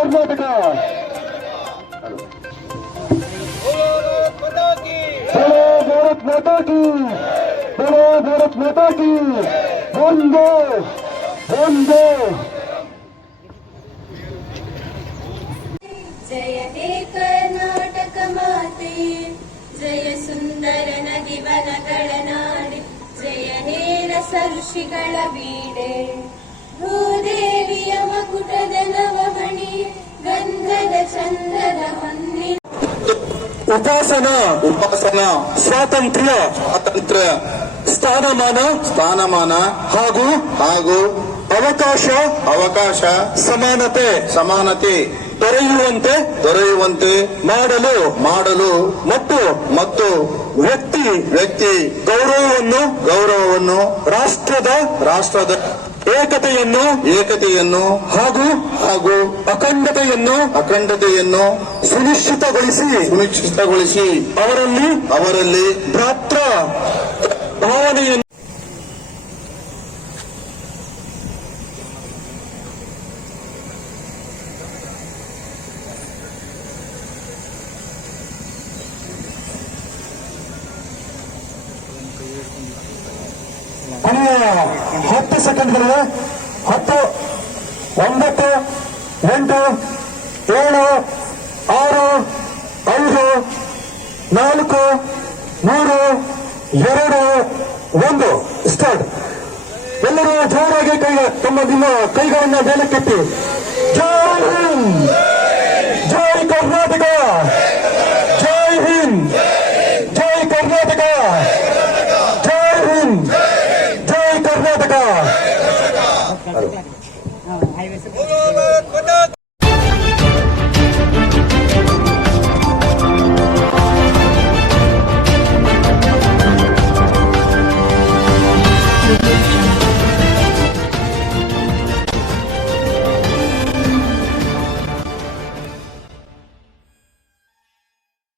ಕರ್ನಾಟಕ बोलो भारत माता की बोलो भारत माता की वंदे वंदे जय हे कर्नाटक माते जय ಸುಂದರ ನದಿವನಗಳ ನಾಡೆ ಜಯ ಹೇ ರಸ ಋಷಿಗಳ ಬೀಡೆ ಭೂದೇವಿಯ ಮಕುಟದ ಉಪಾಸನಾ. ಉಪಾಸನ. ಸ್ವಾತಂತ್ರ್ಯ. ಸ್ವಾತಂತ್ರ್ಯ. ಸ್ಥಾನಮಾನ. ಸ್ಥಾನಮಾನ. ಹಾಗೂ ಹಾಗೂ ಅವಕಾಶ. ಅವಕಾಶ. ಸಮಾನತೆ. ಸಮಾನತೆ. ದೊರೆಯುವಂತೆ ದೊರೆಯುವಂತೆ ಮಾಡಲು. ಮಾಡಲು. ಮತ್ತು ಮತ್ತು ವ್ಯಕ್ತಿ. ವ್ಯಕ್ತಿ. ಗೌರವವನ್ನು ಗೌರವವನ್ನು ರಾಷ್ಟ್ರದ ರಾಷ್ಟ್ರದ ಏಕತೆಯನ್ನು ಏಕತೆಯನ್ನು ಹಾಗೂ ಹಾಗೂ ಅಖಂಡತೆಯನ್ನು ಅಖಂಡತೆಯನ್ನು ಸುನಿಶ್ಚಿತಗೊಳಿಸಿ ಸುನಿಶ್ಚಿತಗೊಳಿಸಿ ಅವರಲ್ಲಿ ಅವರಲ್ಲಿ ಭ್ರಾತೃ ಭಾವನೆಯನ್ನು ಕೊನೆಯ ಹತ್ತು ಸೆಕೆಂಡ್ಗಳಿವೆ ಹತ್ತು, ಒಂಬತ್ತು, ಎಂಟು, ಏಳು, ಆರು, ಐದು, ನಾಲ್ಕು, ಮೂರು, ಎರಡು, ಒಂದು. ಸ್ಟಾರ್ಟ್. ಎಲ್ಲರೂ ಜೋರಾಗಿ ಕೈ ತಮ್ಮ ನಿಮ್ಮ ಕೈಗಳನ್ನ ಮೇಲಕ್ಕೆತ್ತಿ. ಜೈ ಹಿಂದ್! হাইওয়ে